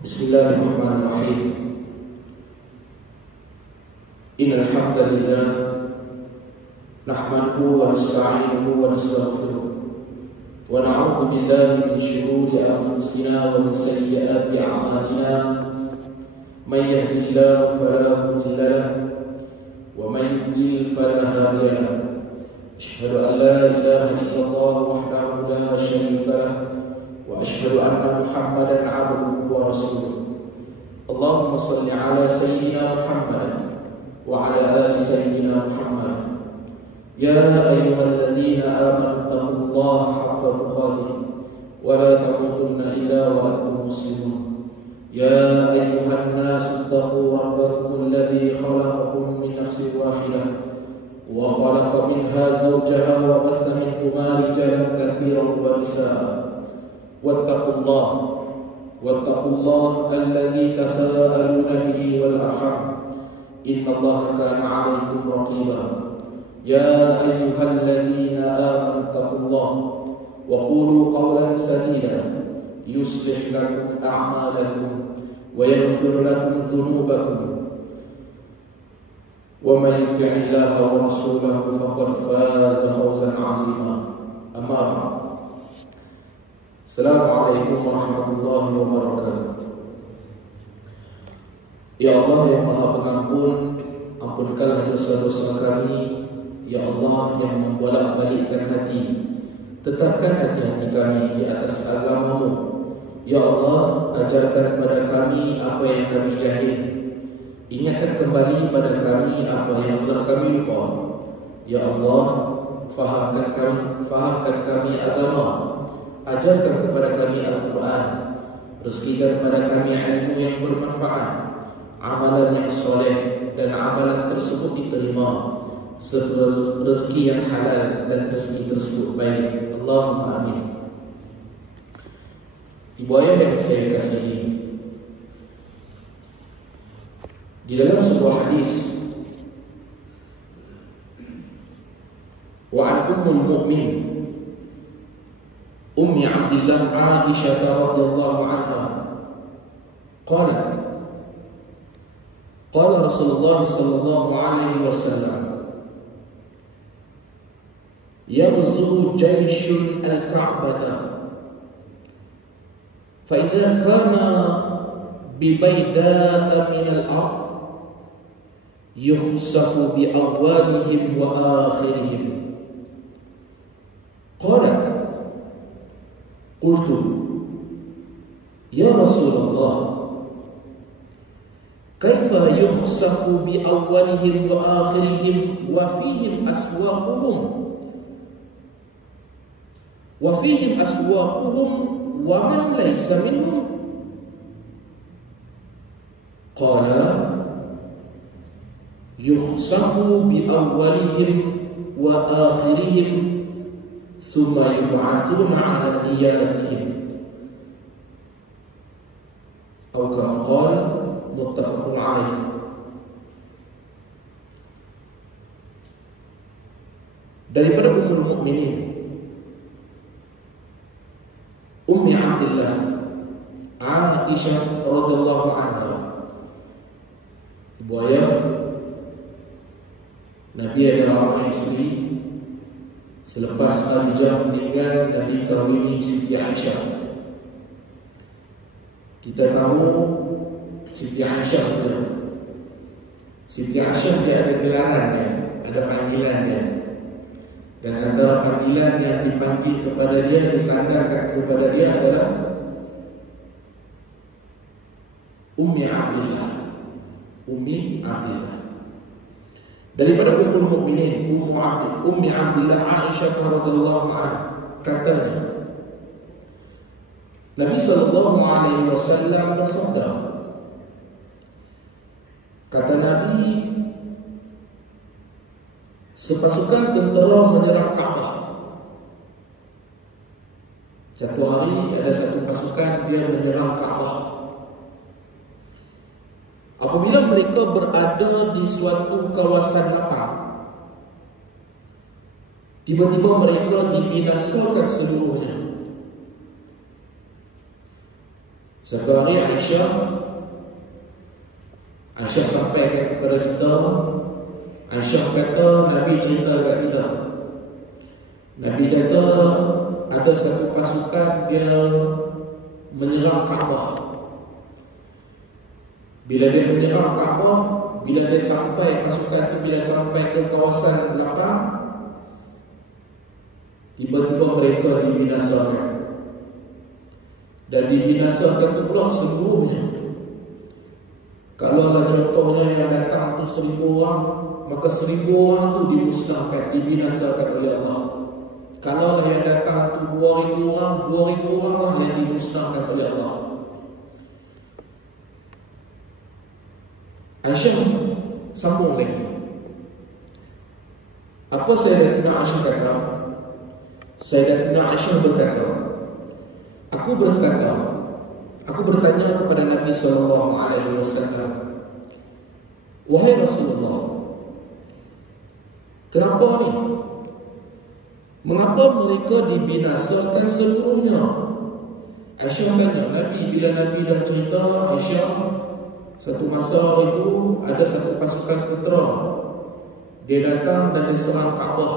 Bismillahirrahmanirrahim. Innal hamdalillah nahmaduhu wa nasta'inuhu wa nastaghfiruh wa na'udzu billahi min shururi anfusina wa min sayyiati a'malina. May yahdihillahu fala mudilla lahu wa may yudlil fala hadiya lahu. Asyhadu an la ilaha illallah wahdahu la syarika lahu wa asyhadu anna Muhammadan 'abduhu wa rasuluh. Allahumma salli ala sayyidina Muhammad wa ala ali sayyidina Muhammad. Ya ayyuhalladzina amanu taqullaha haqqa tuqatih wa la tamutunna illa wa antum muslimun. Ya ayyuhan nasu taqu rabbakum alladzi khalaqakum min nafsin wahidah wa khalaqa minha zawjaha wa batha minhuma rijalan katsiran wa nisaa. Wattaqullaha allazi tasaaluna bihi wal arham. Innallaha kana 'alaykum raqiba. Ya ayyuhalladzina amanu taqullaha wa qulu qawlan sadida yuslih lakum a'malakum wa yaghfir lakum dhunubakum. Wa may yuti'illaha wa rasulahu faqad faza fawzan 'azima. Amma ba'd. Assalamualaikum warahmatullahi wabarakatuh. Ya Allah yang Maha Pengampun, ampunkanlah dosa-dosa kami. Ya Allah yang membolak-balikkan hati, tetapkan hati-hati kami di atas agama-Mu. Ya Allah, ajarkan kepada kami apa yang kami jahil, ingatkan kembali pada kami apa yang telah kami lupa. Ya Allah, fahamkan kami agama. Ajarkan kepada kami Al-Quran. Rezekikan kepada kami ilmu yang bermanfaat, amalan yang soleh, dan amalan tersebut diterima, serta rezeki yang halal dan rezeki tersebut baik. Allahumma amin. Ibu ayah yang saya kasihi, di dalam sebuah hadis, wa an ummul mu'min Ummi Abdillah Aisyah radhiyallahu anha qalat qala Rasulullah sallallahu alaihi wasallam yaghzu jayshun al-Ka'bah fa idza kana bi bayda'a min al-ard yukhsafu bi awwalihim wa akhirihim. Qalat qultu ya Rasulullah kaifa yukhsafu bi awwalihim wa akhirihim wa fihim aswaquhum wa man laysa minhum. Qala yukhsafu bi awwalihim wa akhirihim thumma yub'atsuna 'ala niyatihim. Atau kama qala muttafaqun 'alaih. Daripada Ummul Mukminin Ummi Abdillah Aisyah radhiyallahu anha, ibu ayah Nabi adalah orang istri. Selepas Khadijah meninggal, Nabi kahwini Siti Aisyah. Kita tahu Siti Aisyah sudah. Siti Aisyah dia ada gelarannya, ada panggilannya. Dan antara panggilan yang dipanggil kepada dia, disandarkan kepada dia adalah Ummi Abdillah. Ummi Abdillah. Daripada Ummul Mukminin Ummi Abdillah Aisyah radhiyallahu anha katanya, Nabi sallallahu alaihi wasallam bersabda, kata Nabi, sepasukan tentera menyerang Ka'bah. Satu hari ada satu pasukan dia menyerang Ka'bah. Apabila mereka berada di suatu kawasan lapang, tiba-tiba mereka dibinasakan seluruhnya. Satu hari Aisyah sampaikan kepada kita, Aisyah kata, Nabi cerita kepada kita. Nabi kata ada satu pasukan dia menyerang Kaabah. Bila dia menyerang Kaabah, bila dia sampai, pasukan itu bila sampai ke kawasan lapang, tiba-tiba mereka dibinasakan. Dan dibinasakan itu pula seluruhnya. Kalau ada contohnya yang datang tu 1,000 orang, maka 1,000 orang tu dimusnahkan, dibinasakan oleh Allah. Kalau yang datang tu 2,000 orang, 2,000 orang lah yang dimusnahkan oleh Allah. Aisyah sambung lagi. Apa Sayyidatina Aisyah kata? Sayyidatina Aisyah berkata, Aku bertanya kepada Nabi SAW, wahai Rasulullah, kenapa ni? Mengapa mereka dibinasakan seluruhnya? Aisyah tanya, Nabi, bila Nabi dah cerita, Aisyah, satu masa itu ada satu pasukan putera. Dia datang dan diserang Kaabah.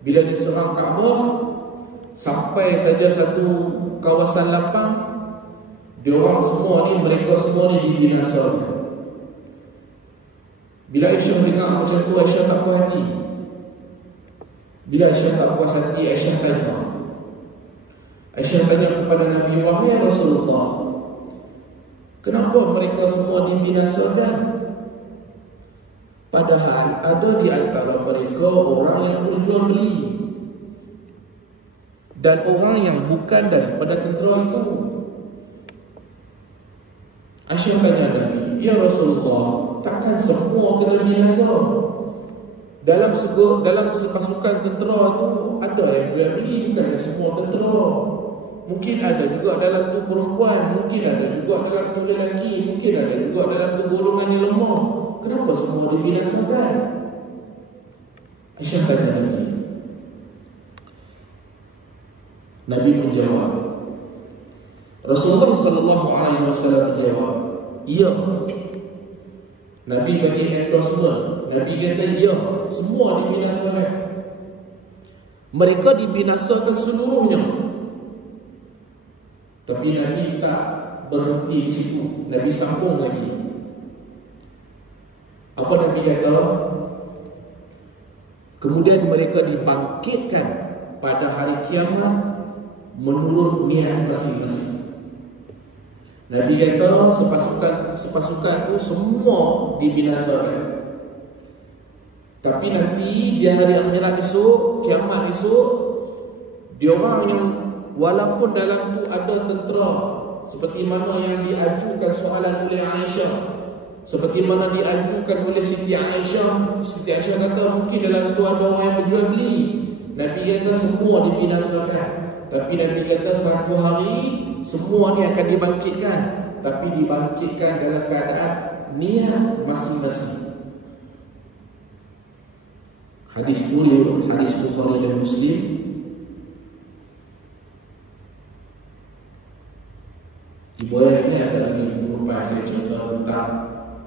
Bila diserang Kaabah, sampai saja satu kawasan lapang, diorang semua ni, mereka semua ni dibinasakan. Bila Aisyah dengar macam tu, Aisyah tak puas hati. Bila Aisyah tak puas hati, Aisyah tanya kepada Nabi, wahai Rasulullah, kenapa mereka semua dibinasakan? Padahal ada di antara mereka orang yang berjual beli dan orang yang bukan daripada tentera itu. Aisyah tanya Nabi, ya Rasulullah, takkan semua kena binasa? Dalam sepasukan tentera itu ada yang jual beli, bukan semua tentera. Mungkin ada juga dalam tu perempuan, mungkin ada juga dalam tu lelaki, mungkin ada juga dalam tu golongan yang lemah. Kenapa semua dibinasakan? Aisyah tanya Nabi. Nabi menjawab, Rasulullah SAW menjawab, iya. Nabi bagi endorsement. Nabi kata, iya, semua dibinasakan. Mereka dibinasakan seluruhnya. Tapi Nabi tak berhenti di situ. Nabi sambung lagi. Apa Nabi kata? Kemudian mereka dibangkitkan pada hari kiamat menurut niat masing-masing. Nabi kata sepasukan itu semua dibinasakan. Tapi nanti di hari akhirat esok, kiamat esok, dia orang yang walaupun dalam tu ada tentera, seperti mana yang diajukan soalan oleh Aisyah, seperti mana diajukan oleh Siti Aisyah. Siti Aisyah kata mungkin dalam tu ada orang yang berjual beli. Nabi kata semua dibinasakan. Tapi Nabi kata satu hari semua ni akan dibangkitkan, tapi dibangkitkan dalam keadaan niat masing-masing. Hadis riwayat hadis Bukhari dan Muslim. Di bawah ini ada lagi beberapa saya cerita tentang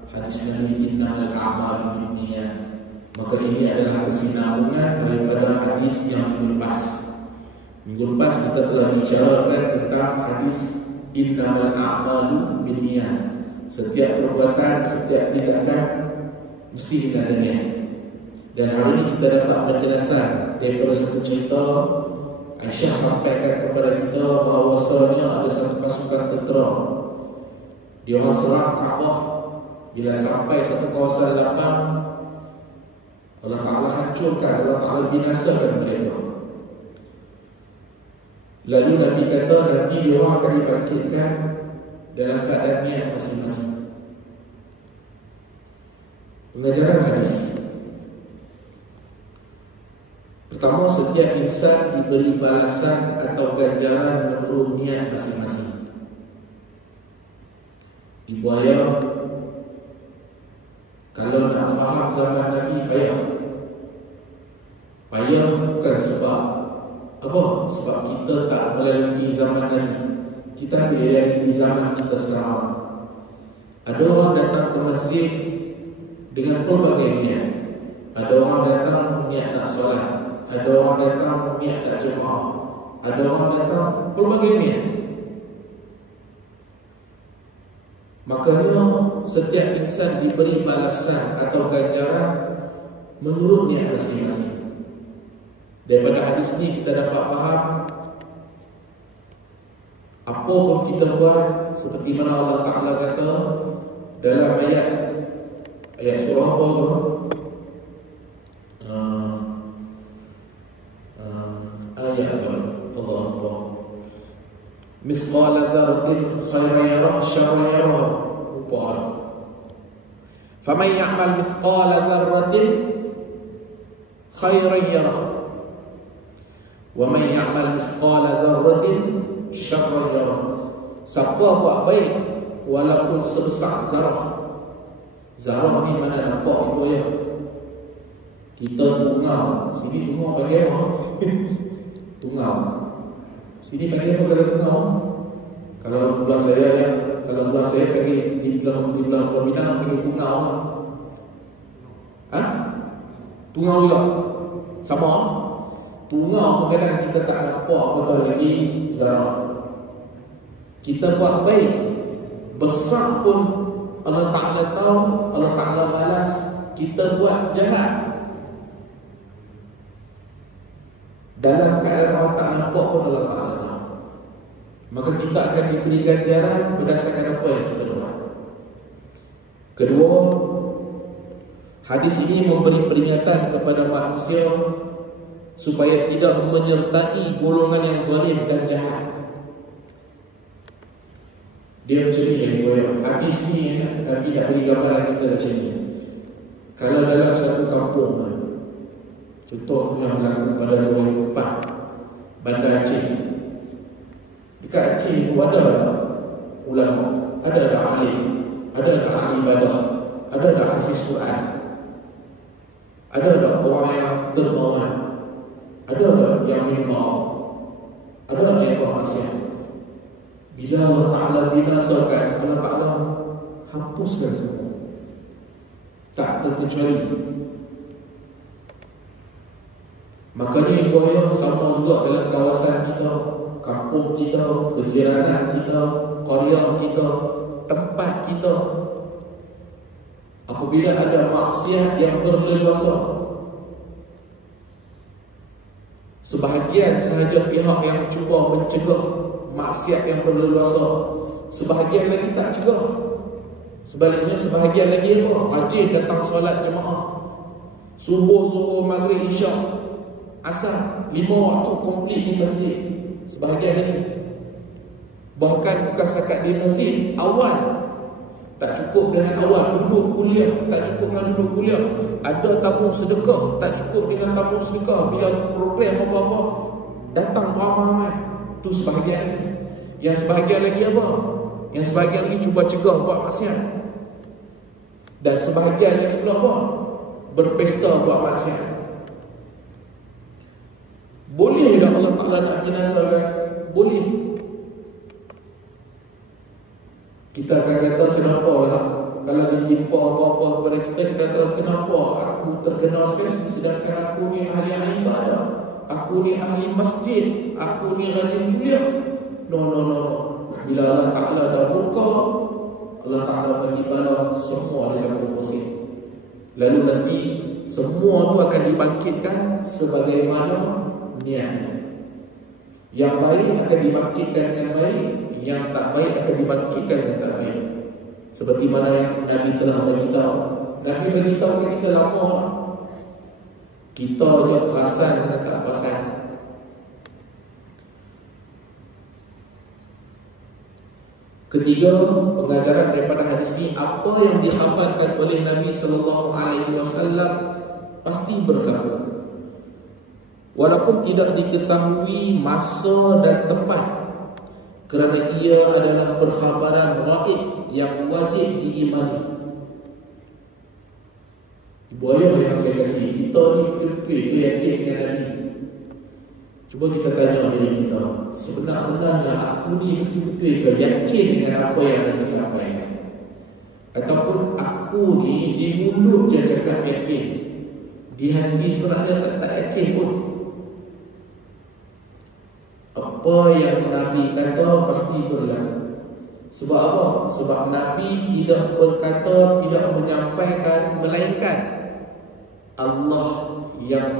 hadis Nabi innamal a'malu binniyat. Maka ini adalah kesinambungan daripada hadis yang lepas. Minggu lepas kita telah bicarakan tentang hadis innamal a'malu binniyat. Setiap perbuatan, setiap tindakan mesti ada niat. Dan hari ini kita dapat penjelasan daripada satu cerita Aisyah sampaikan kepada kita bahawasanya ada satu pasukan tentera. Dia orang serang Kaabah. Bila sampai satu kawasan lapang, Allah Ta'ala hancurkan, Allah Ta'ala binasakan mereka. Lalu Nabi kata nanti dia orang akan dibangkitkan dalam keadaan niat masing-masing. Pengajaran hadis. Pertama, setiap insan diberi balasan atau ganjaran menurut niat masing-masing. Ibu ayah Kalau nak faham zaman Nabi payah. Payah bukan sebab apa? Sebab kita tak melalui zaman Nabi. Kita ambil realiti zaman kita sekarang. Ada orang datang ke masjid dengan pelbagai niat. Ada orang datang niat nak solat. Ada orang datang niat nak jemaah. Ada orang datang pelbagai niat. Makanya setiap insan diberi balasan atau ganjaran menurut niat masing-masing. Daripada hadis ini kita dapat faham, apa pun kita buat, seperti mana Allah Ta'ala kata dalam ayat surah apa tu? Ayat apa? Allah Allah. Mithqala dzarratin khairan yarah syarran yarah. Faman ya'mal mithqala dzarratin khairan yarah. Wa man ya'mal mithqala dzarratin syarran yarah. Siapa buat baik walaupun sebesar zarah. Zarah ni mana nampak itu ya? Kita tungau. Sini tungau bagi apa? Tungau. Sini bagi apa kalau tungau? Kalau belah saya ya, kalau belah saya pergi di belah Minang pergi tungau. Tungau juga. Sama. Tungau kadang kita tak nampak apa lagi zarah. Kita buat baik besar pun Allah Ta'ala tahu, Allah Ta'ala balas. Kita buat jahat dalam keadaan Allah tak nampak pun Allah Ta'ala tahu. Maka kita akan diberi ganjaran berdasarkan apa yang kita buat. Kedua, hadis ini memberi peringatan kepada manusia supaya tidak menyertai golongan yang zalim dan jahat. Dia macam ni, hadis ni Nabi nak beri gambaran kita macam ni. Kalau dalam satu kampung, contoh yang berlaku pada 2004 Bandar Aceh. Dekat Aceh itu ada ulama, ada alim, ada ahli ibadah, ada hafiz Quran, ada orang yang dermawan, ada yang minum, ada yang bermaksiat. Bila Allah Ta'ala binasakan, Allah Ta'ala hapuskan semua, tak terkecuali. Makanya ibu sama juga dalam kawasan kita, kampung kita, kejiranan kita, qaryah kita, tempat kita. Apabila ada maksiat yang berleluasa, sebahagian sahaja pihak yang cuba mencegah maksiat yang berleluasa, sebahagian lagi tak cegah. Sebaliknya sebahagian lagi apa? Rajin datang solat jemaah, subuh, zuhur, maghrib, isyak, asar, 5 waktu komplit di masjid. Sebahagian lagi bahkan bukan setakat di masjid, awal tak cukup dengan awal duduk kuliah, tak cukup dengan duduk kuliah, ada tabung sedekah, tak cukup dengan tabung sedekah. Bila program apa-apa datang ramai-ramai, tu sebahagian. Yang sebahagian lagi apa? Yang sebahagian lagi cuba cegah buat maksiat. Dan sebahagian lagi pula apa? Berpesta buat maksiat. Boleh tak Allah Ta'ala nak binasakan? Boleh. Kita akan kata kenapa lah kalau ditimpa apa-apa kepada kita, kita kata kenapa aku terkenal sekali sedangkan aku ni ahli ibadah, aku ni ahli masjid, aku ni rajin kuliah. No. Bila Allah Ta'ala dah murka, Allah Ta'ala bagi bala semua ada satu posisi. Lalu nanti semua tu akan dibangkitkan sebagaimana niatnya. Yang baik akan dibangkitkan dengan baik, yang tak baik akan dibangkitkan dengan tak baik. Seperti mana yang Nabi telah beritahu. Nabi beritahu kepada kita lama. Kita dia perasan dengan tak perasan. Ketiga, pengajaran daripada hadis ini, apa yang dikhabarkan oleh Nabi sallallahu alaihi wasallam pasti berlaku. Walaupun tidak diketahui masa dan tempat, kerana ia adalah perkhabaran ghaib yang wajib diimani. Ibu ayah yang saya kasih, kita ni betul-betul ke yakin dengan Nabi? Cuba kita tanya diri kita, sebenar-benarnya aku ni betul-betul ke yakin dengan apa yang Nabi sampaikan? Ataupun aku ni di mulut je cakap yakin, di hati sebenarnya tak yakin pun. Apa yang Nabi kata pasti berlaku. Sebab apa? Sebab Nabi tidak berkata, tidak menyampaikan, melainkan Allah yang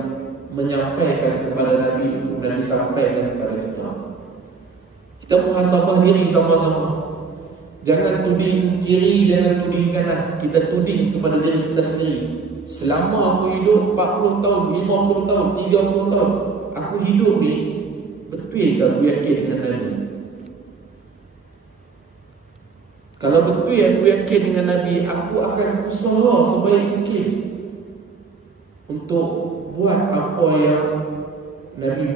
menyampaikan kepada Nabi untuk Nabi sampaikan kepada kita. Kita muhasabah diri sama-sama. Jangan tuding kiri, jangan tuding kanan. Kita tuding kepada diri kita sendiri. Selama aku hidup 40 tahun, 50 tahun, 30 tahun, aku hidup ni, betul ke aku yakin dengan Nabi? Kalau betul aku yakin dengan Nabi, aku akan usaha sebaik mungkin untuk buat apa yang Nabi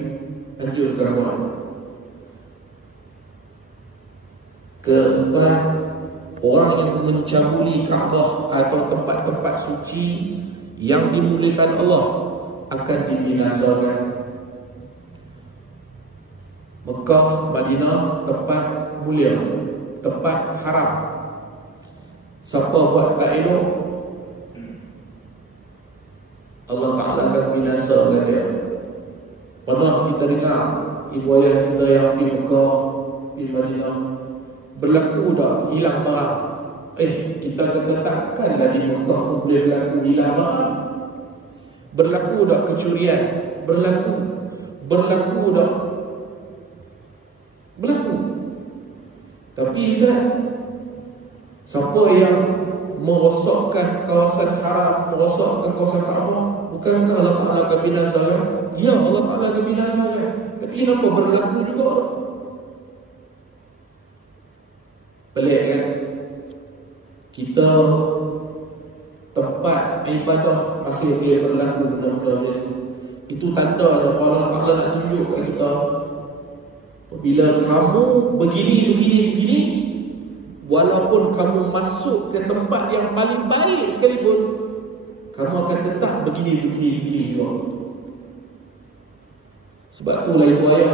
anjurkan buat. Keempat, orang yang mencabuli Kaabah atau tempat-tempat suci yang dimuliakan Allah akan dibinasakan. Mekah, Madinah, tempat mulia, tempat haram. Siapa buat tak elok, Allah Ta'ala akan binasakan dia. Pernah kita dengar ibu ayah kita yang pergi Mekah, pergi Madinah, berlaku dah hilang barang. Kita kata takkanlah di Mekah pun boleh berlaku hilang barang. Berlaku dah kecurian, berlaku dah, berlaku. Tapi Ustaz, siapa yang merosakkan kawasan haram, merosakkan kawasan Kaabah, bukankah Allah Ta'ala akan binasakan? Ya, Allah Ta'ala akan binasakan. Tapi kenapa berlaku juga? Pelik kan? Kita tempat ibadah masih boleh berlaku benda-benda ni. Itu tanda bahawa Allah Ta'ala nak tunjuk kat kita, apabila kamu begini, walaupun kamu masuk ke tempat yang paling baik sekalipun, kamu akan tetap begini juga. Sebab itulah ibu ayah,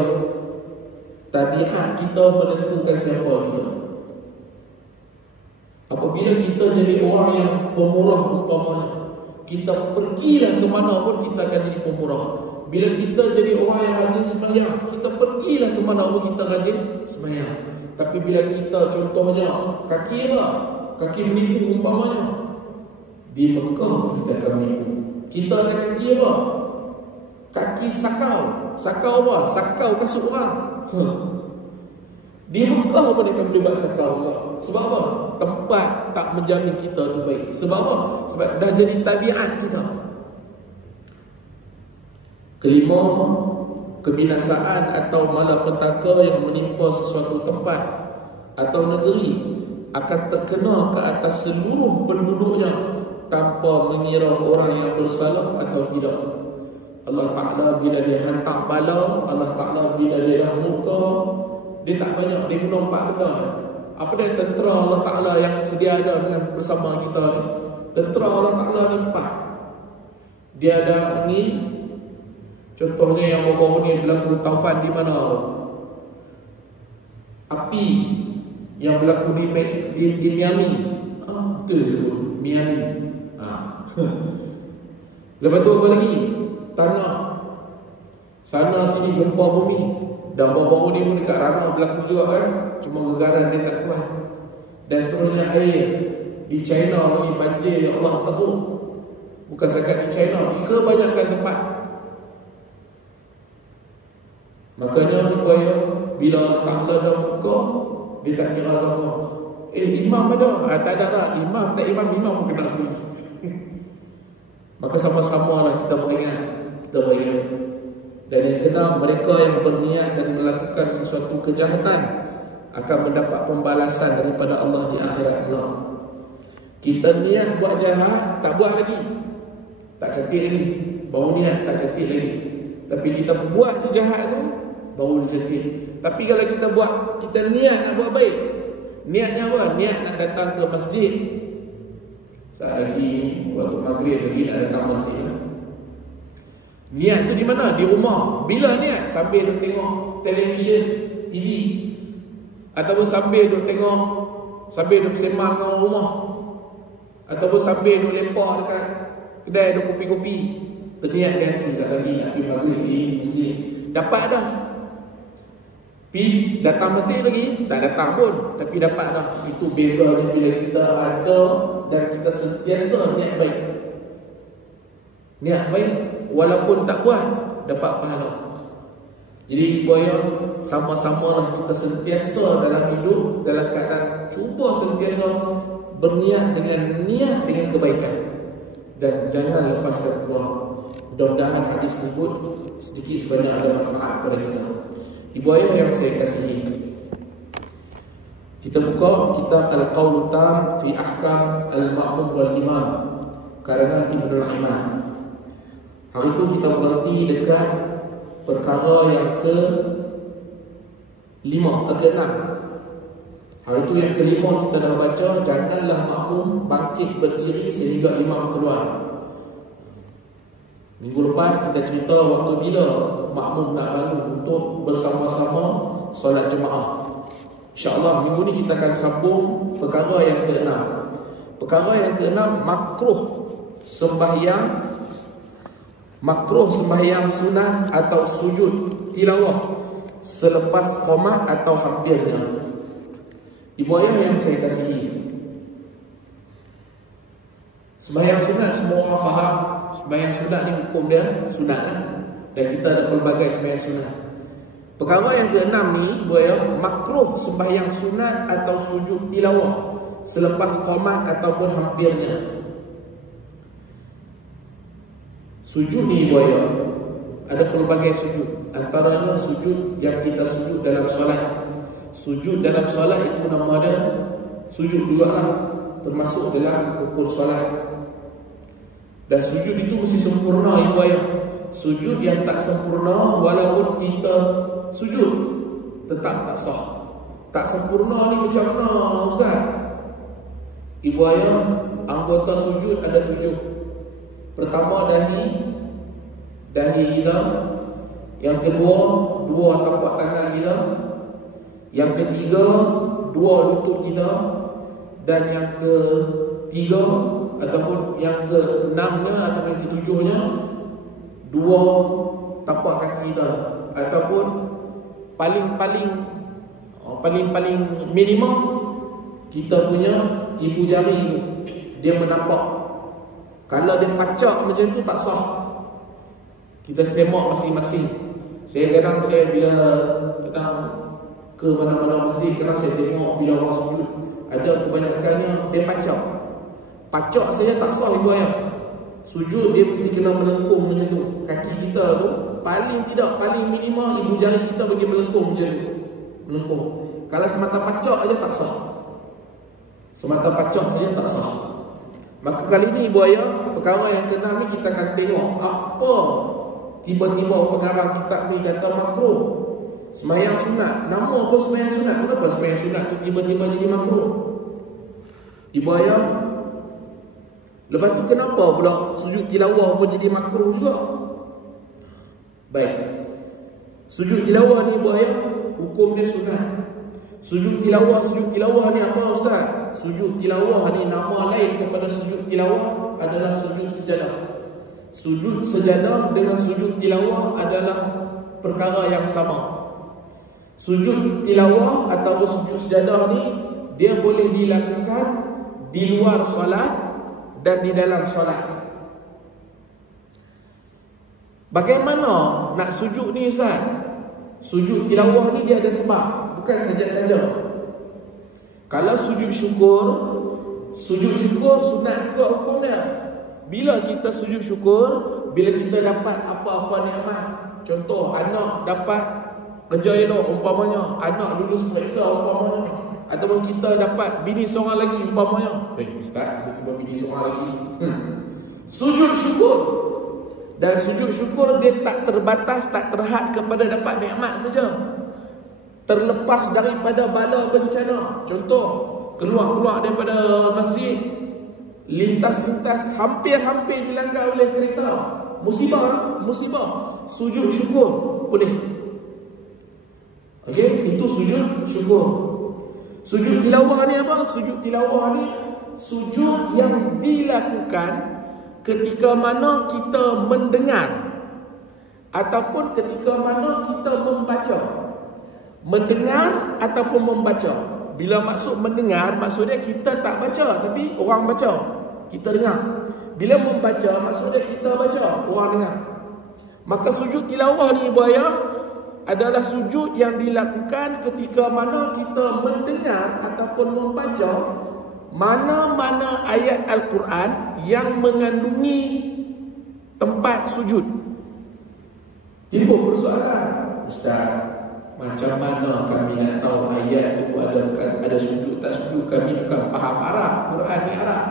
tabiat kita menentukan siapa kita. Apabila kita jadi orang yang pemurah umpamanya, kita pergilah ke mana pun kita akan jadi pemurah. Bila kita jadi orang yang rajin sembahyang, kita pergilah ke mana pun kita rajin sembahyang. Tapi bila kita contohnya kaki menipu umpamanya, di Mekah kita akan menipu. Kita ada kaki apa? Kaki sakau. Sakau apa? Sakau kasut orang. Di Mekah pun dia akan boleh buat sakau juga. Sebab apa? Tempat tak menjamin kita tu baik. Sebab apa? Sebab dah jadi tabiat kita. Kelima, kebinasaan atau malapetaka yang menimpa sesuatu tempat atau negeri akan terkena ke atas seluruh penduduknya tanpa mengira orang yang bersalah atau tidak. Allah Ta'ala bila dia hantar bala, Allah Ta'ala bila dia dah murka, dia tak banyak, dia guna 4 benda. Apa dia? Tentera Allah Ta'ala yang sedia ada dengan bersama kita ni. Tentera Allah Ta'ala ni 4. Dia ada angin. Contohnya yang baru-baru ni berlaku taufan di mana? Api yang berlaku di Miami. Betul sebut Miami. Lepas tu apa lagi? Tanah. Sana sini gempa bumi. Dan baru-baru ni pun dekat Rana berlaku juga kan. Cuma gegaran dia tak kuat. Dan seterusnya air di China ni banjir, ya Allah teruk. Bukan sekat di China, di kebanyakan tempat. Makanya supaya bila Allah Ta'ala dah buka, dia tak kira siapa. Imam ada? Tak ada tak? Imam tak imam pun kena sekali. Maka sama-sama lah kita beringat. Dan yang keenam, mereka yang berniat dan melakukan sesuatu kejahatan akan mendapat pembalasan daripada Allah di akhirat kelak. Kita niat buat jahat, tak buat lagi, tak cantik lagi. Baru niat, tak cantik lagi. Tapi kita buat je jahat tu, baru cantik. Tapi kalau kita buat, kita niat nak buat baik. Niatnya apa? Niat nak datang ke masjid. Saat lagi waktu maghrib duit lagi nak datang masjid. Niat tu di mana? Di rumah. Bila niat? Sambil duk tengok televisyen, TV, ataupun sambil duk tengok, sambil duk sembang dengan rumah, ataupun sambil duk lepak dekat kedai duk kopi-kopi. Terniat di hati sekejap lagi nak pergi maghrib di masjid. Dapat dah. Pergi datang masjid lagi, tak datang pun, tapi dapat dah. Itu bezanya bila kita ada dan kita sentiasa niat baik. Niat baik, walaupun tak buat, dapat pahala. Jadi buaya, sama-samalah kita sentiasa dalam hidup, dalam keadaan cuba sentiasa berniat dengan niat dengan kebaikan. Dan jangan lepaskan peluang. Mudah-mudahan hadis tersebut sedikit sebanyak ada manfaat pada kita. Ibu ayah yang saya kasihi, kita buka kitab Al-Qawl Tam fi Ahkam Al-Ma'mum wal Imam karangan Ibnul Iman. Hari itu kita berhenti dekat perkara yang ke-6. Hari itu yang ke-5 kita dah baca, janganlah makmum bangkit berdiri sehingga imam keluar. Minggu lepas kita cerita waktu bila makmum nak bangun untuk bersama-sama solat jemaah. InsyaAllah minggu ni kita akan sambung perkara yang ke-6. Perkara yang ke-6, makruh sembahyang sunat atau sujud tilawah selepas qomat atau hampirnya. Ibu ayah yang saya kasihi, sembahyang sunat semua orang faham. Sembahyang sunat ni hukum dia sunat kan? Dan kita ada pelbagai sembahyang sunat. Perkara yang ke-6 ni, ibu ayah, makruh sembahyang sunat atau sujud tilawah selepas qomat ataupun hampirnya. Sujud ni ibu ayah, ada pelbagai sujud. Antaranya sujud yang kita sujud dalam solat. Sujud dalam solat itu nama dia sujud jugalah, termasuk dalam rukun solat. Dan sujud itu mesti sempurna ibu ayah. Sujud yang tak sempurna walaupun kita sujud tetap tak sah. Tak sempurna ni macam mana ustaz? Ibu ayah, anggota sujud ada 7. Pertama dahi kita. Yang kedua, 2 tapak tangan kita. Yang ketiga, 2 lutut kita. Dan yang ketiga ataupun yang ke-6-nya ataupun yang ke-7-nya, 2 tapak kaki kita. Ataupun paling minimum kita punya ibu jari tu, dia menampak. Kalau dia pacak macam tu tak sah. Kita semak masing-masing. Kadang saya bila datang ke mana-mana masjid, kadang saya tengok bila orang sujud, ada kebanyakannya dia pacak. Pacak saja tak sah ibu ayah. Sujud dia mesti kena melengkung macam tu. Kaki kita tu paling minimum ibu jari kita bagi melengkung macam tu. Melengkung. Kalau semata pacak aja tak sah. Semata pacak saja tak sah. Maka kali ni ibu ayah, perkara yang ke-6 ni kita akan tengok apa tiba-tiba pengarang kitab ni kata makruh sembahyang sunat. Nama apa sembahyang sunat? Kenapa sembahyang sunat tu tiba-tiba jadi makruh? Ibu ayah, lepas tu kenapa pula sujud tilawah pun jadi makruh juga? Baik. Sujud tilawah ni ibu ayah, hukum dia sunat. Sujud tilawah ni apa ustaz? Sujud tilawah ni nama lain kepada sujud tilawah adalah sujud sejadah. Sujud sejadah dengan sujud tilawah adalah perkara yang sama. Sujud tilawah atau sujud sejadah ni dia boleh dilakukan di luar solat dan di dalam solat. Bagaimana nak sujud ni ustaz? Sujud tilawah ni dia ada sebab, bukan saja-saja. Kalau sujud syukur sunat juga hukum dia. Bila kita sujud syukur, bila kita dapat apa-apa nikmat. Contoh, anak dapat kerja elok umpamanya, anak lulus periksa umpamanya, ataupun kita dapat bini seorang lagi umpamanya. Ustaz, tiba-tiba bini seorang lagi. Sujud syukur. Dan sujud syukur dia tak terbatas, tak terhad kepada dapat nikmat saja. Terlepas daripada bala bencana. Contoh, keluar daripada masjid, lintas-lintas, hampir-hampir dilanggar oleh kereta. Musibah. Sujud syukur boleh. Okey, itu sujud syukur. Sujud tilawah ni apa? Sujud tilawah ni sujud yang dilakukan ketika mana kita mendengar ataupun ketika mana kita membaca. Mendengar ataupun membaca. Bila maksud mendengar, maksudnya kita tak baca tapi orang baca, kita dengar. Bila membaca, maksudnya kita baca, orang dengar. Maka sujud tilawah ni ibu ayah adalah sujud yang dilakukan ketika mana kita mendengar ataupun membaca mana-mana ayat Al-Quran yang mengandungi tempat sujud. Jadi persoalan, Ustaz, macam mana kami nak tahu ayat itu ada sujud tak sujud? Kami bukan faham Arab, Quran ni Arab.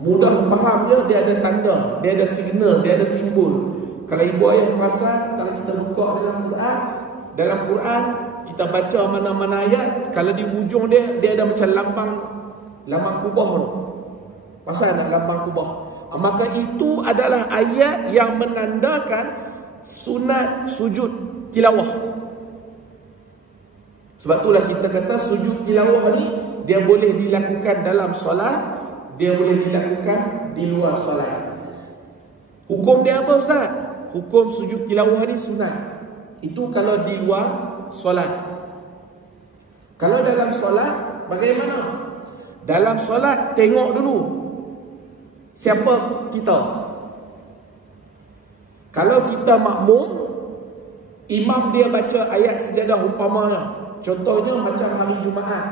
Mudah faham je, dia ada tanda, dia ada signal, dia ada simbol. Kalau ibu ayah perasan, kalau kita buka dalam Quran kita baca mana-mana ayat, kalau di ujung dia ada macam lambang kubah tu. Pasal nak lambang kubah. Maka itu adalah ayat yang menandakan sunat sujud tilawah. Sebab itulah kita kata sujud tilawah ni dia boleh dilakukan dalam solat, dia boleh dilakukan di luar solat. Hukum dia apa Ustaz? Hukum sujud tilawah ni sunat. Itu kalau di luar solat. Kalau dalam solat bagaimana? Dalam solat tengok dulu siapa kita. Kalau kita makmum, imam dia baca ayat sejadah umpamanya. Contohnya macam hari Jumaat.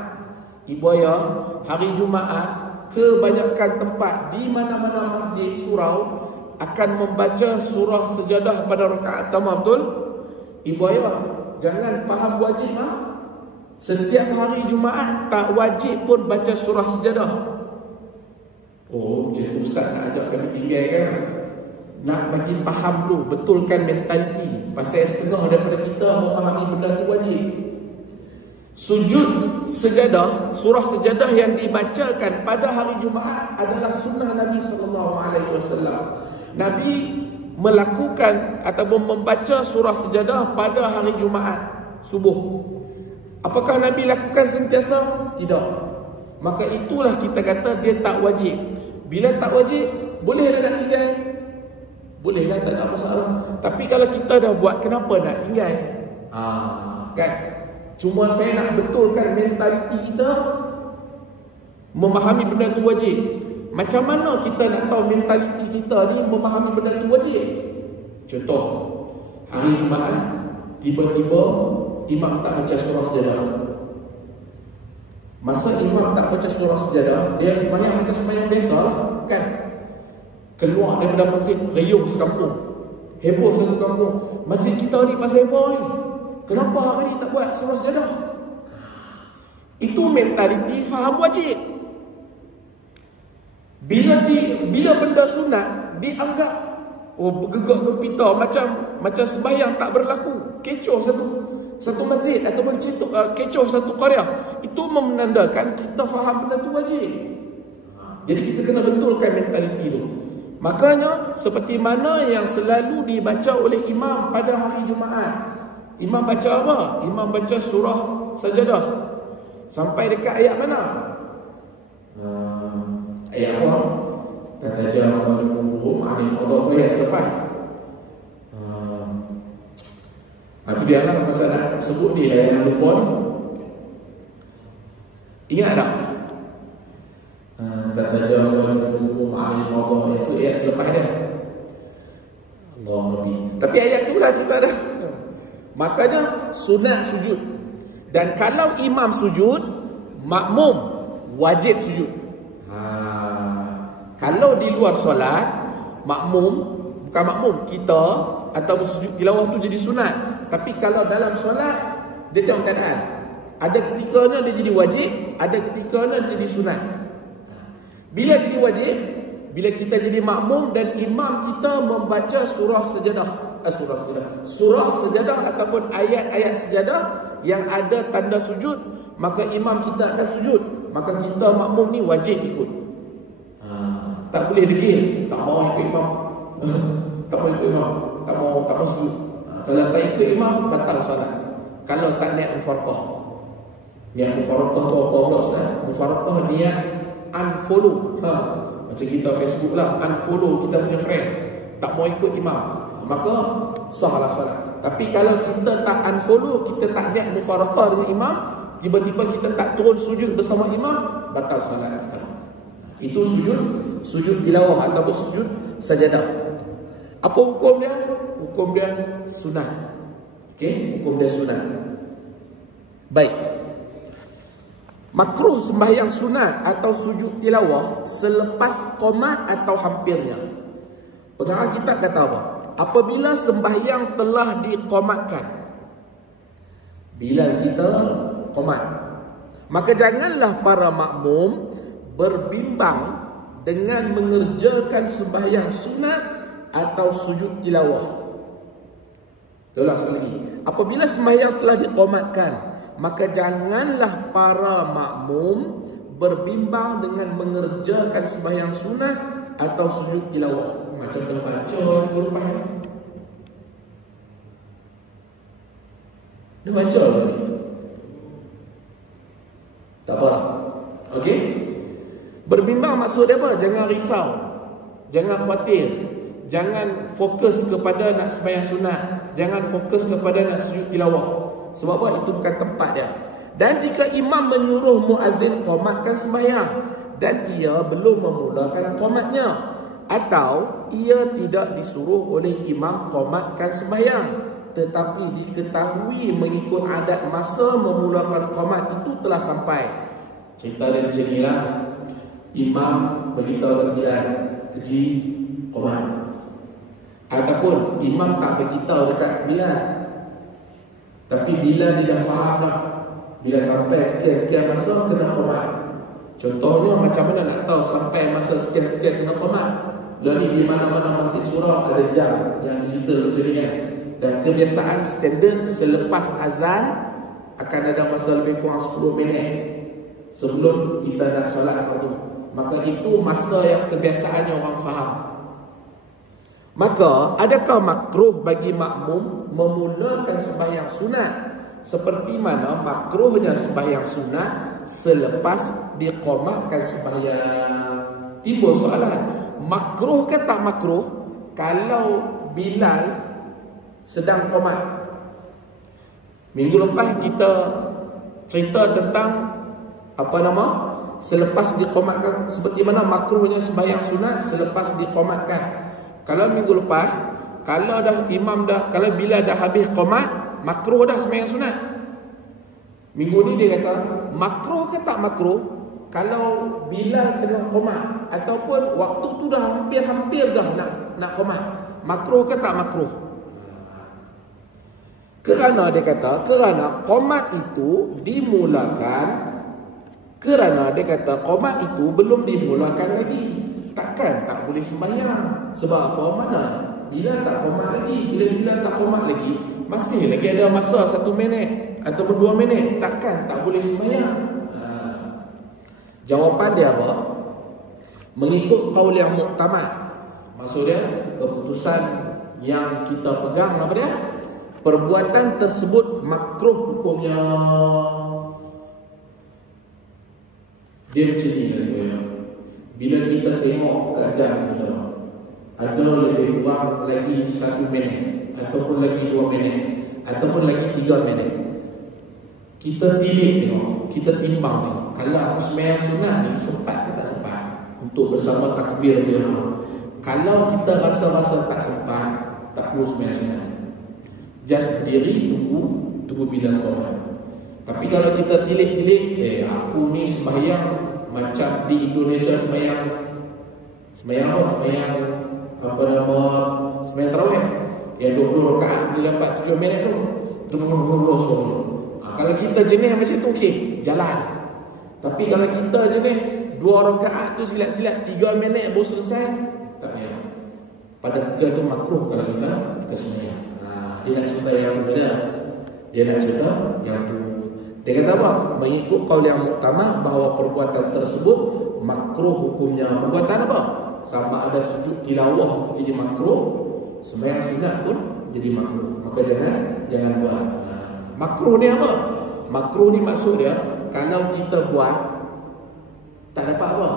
Ibu ayah, hari Jumaat kebanyakan tempat di mana-mana masjid surau akan membaca surah sejadah pada rakaat pertama, betul? Ibu ayah, jangan faham wajib Setiap hari Jumaat tak wajib pun baca surah sejadah. Oh, macam tu Ustaz nak ajak kami tinggal kan? Nak bagi faham dulu, betulkan mentaliti. Pasal setengah daripada kita memahami benda tu wajib. Sujud sejadah, surah sejadah yang dibacakan pada hari Jumaat adalah sunnah Nabi SAW. Nabi melakukan ataupun membaca surah sejadah pada hari Jumaat subuh. Apakah Nabi lakukan sentiasa? Tidak. Maka itulah kita kata dia tak wajib. Bila tak wajib, boleh dah nak tinggal? Boleh dah, tak ada masalah. Tapi kalau kita dah buat, kenapa nak tinggal? Kan? Cuma saya nak betulkan mentaliti kita memahami benda tu wajib. Macam mana kita nak tahu mentaliti kita ni memahami benda tu wajib? Contoh, hari Jumaat tiba-tiba imam tak baca surah sejadah. Masa imam tak baca surah sejadah, dia sembahyang macam sembahyang biasa lah, kan? Keluar daripada masjid, riuh sekampung, heboh satu kampung. Masjid kita ni pasal heboh ni, kenapa hari ni tak buat surah sejadah? Itu mentaliti faham wajib. Bila benda sunat dianggap bergegak gempita, macam sembahyang tak berlaku, kecoh satu masjid ataupun kecoh satu qaryah, itu menandakan kita faham benda tu wajib. Jadi kita kena betulkan mentaliti tu. Makanya seperti mana yang selalu dibaca oleh imam pada hari Jumaat, imam baca apa? Imam baca surah sajadah sampai dekat ayat mana? Ayat apa? Tatajafa junubuhum 'anil qada, ayat selepas. Itu dia lah masalah sebut ni lah yang lupa ni. Ingat tak? Tatajafa junubuhum 'anil qada, itu ayat selepas dia. Allah Nabi. Tapi ayat tu lah sebentar dah. Makanya sunat sujud. Dan kalau imam sujud, makmum wajib sujud. Kalau di luar solat, bukan makmum, kita atau sujud tilawah tu jadi sunat. Tapi kalau dalam solat, dia tengok keadaan. Ada ketikanya dia jadi wajib, ada ketikanya dia jadi sunat. Bila jadi wajib, bila kita jadi makmum dan imam kita membaca surah sejadah, surah sejadah ataupun ayat-ayat sejadah yang ada tanda sujud, maka imam kita akan sujud. Maka kita makmum ni wajib ikut. Tak boleh degil, tak mau ikut imam. Tak mau ikut imam, tak mau sujud. Kalau tak ikut imam, batal solat. Kalau tak niat mufaraqah. Niat mufaraqah tu apa pula Ustaz? Mufaraqah niat unfollow. Macam kita Facebook lah, unfollow kita punya friend. Tak mau ikut imam, maka sahlah solat. Tapi kalau kita tak unfollow, kita tak niat mufaraqah dengan imam, tiba-tiba kita tak turun sujud bersama imam, batal solat kita. Itu sujud tilawah ataupun sujud sajadah. Apa hukum dia? Hukum dia sunat. Okey, hukum dia sunat. Baik. Makruh sembahyang sunat atau sujud tilawah selepas qomat atau hampirnya. Pengarang kitab kata apa? Apabila sembahyang telah diqomatkan, bila kita qomat, maka janganlah para makmum berbimbang dengan mengerjakan sembahyang sunat atau sujud tilawah. Ulang sekali lagi. Apabila sembahyang telah diqomatkan, maka janganlah para makmum berbimbang dengan mengerjakan sembahyang sunat atau sujud tilawah. Macam dah baca lupa. Dia baca lagi. Tak apalah. Okey? Berbimbang maksud dia apa? Jangan risau. Jangan khawatir. Jangan fokus kepada nak sembahyang sunat. Jangan fokus kepada nak sujud tilawah. Sebab apa? Itu bukan tempat dia. Dan jika imam menyuruh muazzin qomatkan sembahyang dan ia belum memulakan qomatnya, atau ia tidak disuruh oleh imam qomatkan sembahyang, tetapi diketahui mengikut adat masa memulakan qomat itu telah sampai. Cerita dia macam ni lah. Imam beritahu Bilal haji qomat, ataupun imam tak beritahu dekat Bilal, tapi Bilal dia dah faham dah. Bila sampai sekian-sekian masa kena qomat. Contohnya macam mana nak tahu sampai masa sekian-sekian kena qomat? Lalu di mana-mana masjid surau ada jam yang digital macam ni kan. Dan kebiasaan standard selepas azan akan ada masa lebih kurang 10 minit sebelum kita nak solat fardu. Maka itu masa yang kebiasaannya orang faham. Maka adakah makruh bagi makmum memulakan sembahyang sunat seperti mana makruhnya sembahyang sunat selepas diqomatkan sembahyang? Timbul soalan, makruh ke tak makruh kalau Bilal sedang qomat? Minggu lepas kita cerita tentang selepas diqomatkan, seperti mana makruhnya sembahyang sunat selepas diqomatkan. Kalau minggu lepas, kalau Bilal dah habis qomat, makruh dah sembahyang sunat. Minggu ni dia kata makruh ke tak makruh kalau Bilal tengah qomat ataupun waktu tu dah hampir-hampir dah nak qomat, makruh ke tak makruh? Kerana dia kata qomat itu dimulakan, kerana dia kata qomat itu belum dimulakan lagi, takkan tak boleh sembahyang. Sebab apa? Mana Bilal tak qomat lagi. Bila Bilal tak qomat lagi, masih lagi ada masa 1 minit ataupun 2 minit, takkan tak boleh sembahyang. Jawapan dia apa? Mengikut qaul yang muktamad. Maksud dia keputusan yang kita pegang apa dia? Perbuatan tersebut makruh hukumnya. Dia macam ni lah. Bila kita tengok ke jam kita, ada lebih kurang lagi 1 minit ataupun lagi 2 minit ataupun lagi 3 minit, kita tilik tengok, kita timbang tengok, kalau aku sembahyang sunat ni sempat ke tak sempat untuk bersama takbir berjamaah. Kalau kita rasa tak sempat, tak perlu sembahyang sunat, just berdiri tunggu bila qomat. Tapi kalau kita tilik-tilik, aku ni sembahyang macam di Indonesia sembahyang tarawih yang 20 rakaat dia dapat 7 minit tu. Kalau kita jenis macam tu okey, jalan. Tapi kalau kita jenis 2 rakaat tu silat-silat 3 minit baru selesai, tak payah. Pada ketika tu makruh kalau kita sembahyang. Dia nak cerita yang berbeza. Dia nak cerita yang tu. Dia kata apa? Mengikut qaul yang muktamad bahawa perbuatan tersebut makruh hukumnya. Perbuatan apa? sama ada sujud tilawah jadi makruh, sembahyang sunat pun jadi makruh. Maka jangan buat. Makruh ni apa? Makruh ni maksud dia kalau kita buat tak dapat apa.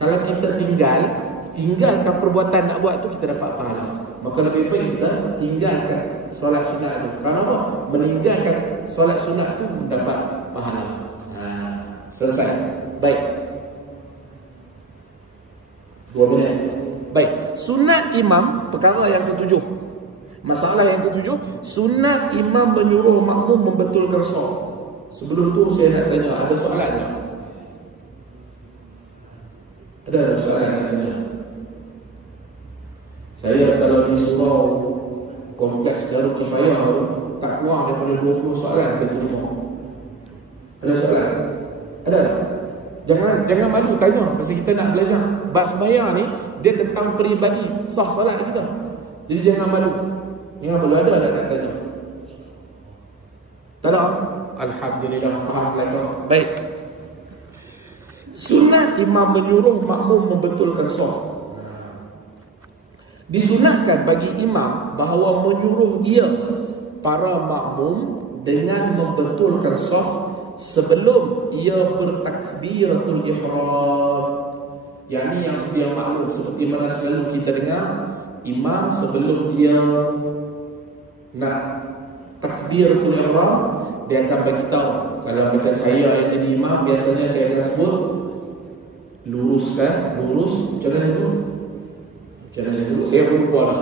Kalau kita tinggalkan perbuatan nak buat tu, kita dapat pahala. Maka lebih baik kita tinggalkan solat sunat tu. Kenapa? Meninggalkan solat sunat tu mendapat pahala. Selesai. Baik. 2 minit. Baik. Sunat imam, perkara yang ketujuh. Masalah yang ketujuh, sunat imam menyuruh makmum membetulkan saf. Sebelum tu saya nak tanya, ada soalan tak? Ada soalan nak tanya? Saya kalau di surau kompleks Darul Kifayah tak kurang daripada 20 soalan saya terima. Ada soalan? Ada? Jangan malu tanya, pasal kita nak belajar. Bab sembahyang ni dia tentang peribadi sah solat kita. Jadi jangan malu. Jangan malu, ada nak tanya. Tak ada? Alhamdulillah, faham lagi. Baik. Sunat imam menyuruh makmum membetulkan saf. Disunatkan bagi imam bahawa menyuruh ia para makmum dengan membetulkan saf sebelum ia bertakbiratul ihram. Yang ni yang sedia maklum, seperti mana selalu kita dengar imam sebelum dia nak takbiratul ihram, dia akan bagi tahu. Kalau macam saya yang jadi imam, biasanya saya akan sebut lurus. Macam mana sebut? Saya pun lupa lah.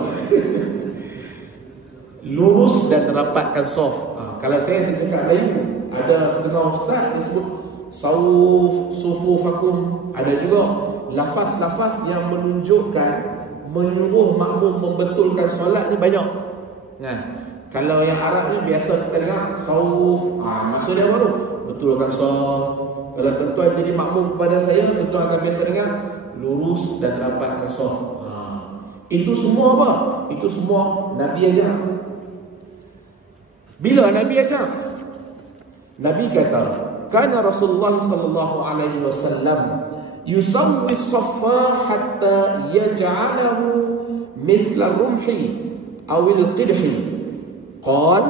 Lurus dan rapatkan saf. Kalau saya cakap lain, ada setengah ustaz dia sebut sufufakum. Ada juga lafaz-lafaz yang menunjukkan menyuruh makmum membetulkan solat ni banyak. Kalau yang Arab ni biasa kita dengar sauf, maksud dia baru betulkan saf. Kalau tuan-tuan jadi makmum kepada saya, tuan-tuan akan biasa dengar lurus dan rapatkan saf. Itu semua apa? Itu semua Nabi ajar. Bila Nabi ajar? Nabi kata, kana Rasulullah sallallahu alaihi wasallam yusawwi as-saffa hatta yaj'alahu mithla rumhi aw al-qidhi. Qal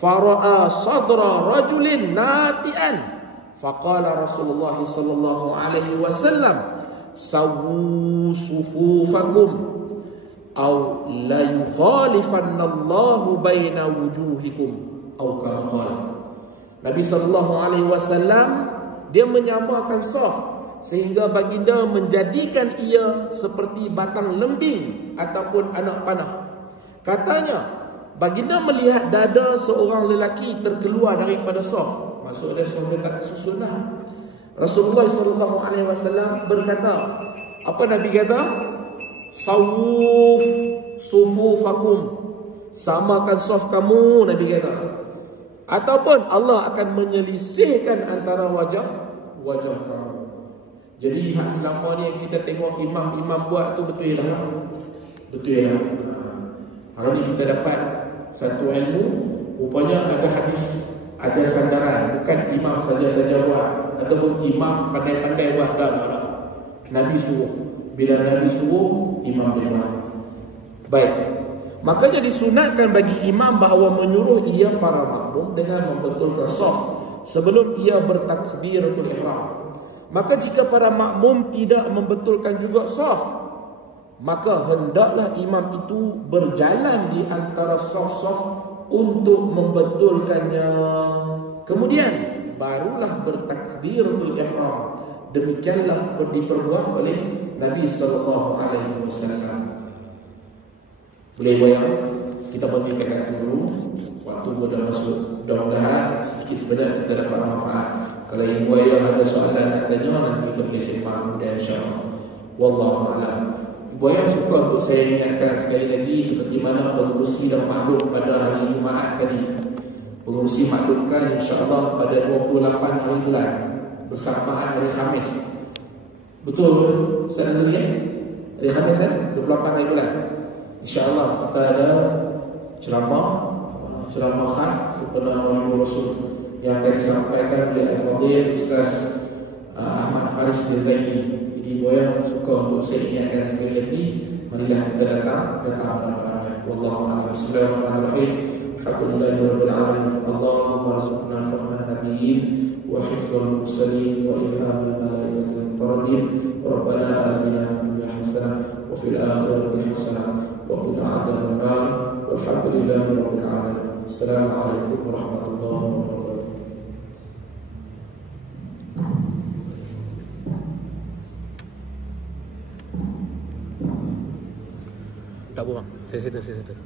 fara'a sadra rajulin nati'an. Faqala Rasulullah sallallahu alaihi wasallam sawu sufufakum aw la yukhalifanna Allahu baina wujuhikum aw kama qala. Nabi sallallahu alaihi wasallam dia menyamakan saf sehingga baginda menjadikan ia seperti batang lembing ataupun anak panah. Katanya, baginda melihat dada seorang lelaki terkeluar daripada saf. Maksudnya saf dia tak susun dah. Rasulullah sallallahu alaihi wasallam berkata, apa Nabi kata? Sawuf sufufakum, samakan saf kamu, Nabi kata. Ataupun Allah akan menyelisihkan antara wajah kamu. Jadi hak selama ni kita tengok imam-imam buat tu betul dah. Betul dah. Hari ni kita dapat satu ilmu, rupanya ada hadis, ada sandaran, bukan imam saja-saja buat ataupun imam pandai-pandai buat, tak. Nabi suruh. Bila Nabi suruh, imam buat. Baik. Makanya disunatkan bagi imam bahawa menyuruh ia para makmum dengan membetulkan saf sebelum ia bertakbiratul ihram. Maka jika para makmum tidak membetulkan juga saf, maka hendaklah imam itu berjalan di antara saf-saf untuk membetulkannya. Kemudian barulah bertakbiratul ihram. Demikianlah diperbuat oleh Nabi sallallahu alaihi wasallam. Boleh bayang, kita berfikirkan dulu waktu sudah masuk. Mudah-mudahan sedikit sebenarnya kita dapat manfaat. Kalau ibu ayah ada soalan nak tanya, nanti kita boleh sembang dan insya-Allah. Wallahu a'lam. Ibu ayah suka untuk saya ingatkan sekali lagi seperti mana pengurusi dan maklum pada hari Jumaat tadi. Pengurusi maklumkan insya-Allah pada 28 hari bulan bersamaan hari Khamis. Betul Ustaz Azri? Hari Khamis kan? 28 hari bulan. InsyaAllah kita ada ceramah khas setelah Maulid Rasul yang akan disampaikan oleh Al-Fadhil Ustaz Ahmad Faris bin Zaidi. Jadi jiwa yang suka untuk saya ingatkan sekali lagi, marilah kita datang beramai-ramai. Wallahu a'lam. Bismillahirrahmanirrahim. Alhamdulillahirabbil alamin. Allahumma arzuqna fahman nabiyyin wa hifdzal mursalin wa ilhamil malaikatil muqarrabin. Rabbana atina fid dunya hasanah wa fil akhirati hasanah wa qina adzabannar. Walhamdulillahirabbil alamin. Assalamualaikum warahmatullahi wabarakatuh. Tak apa bang, saya settle.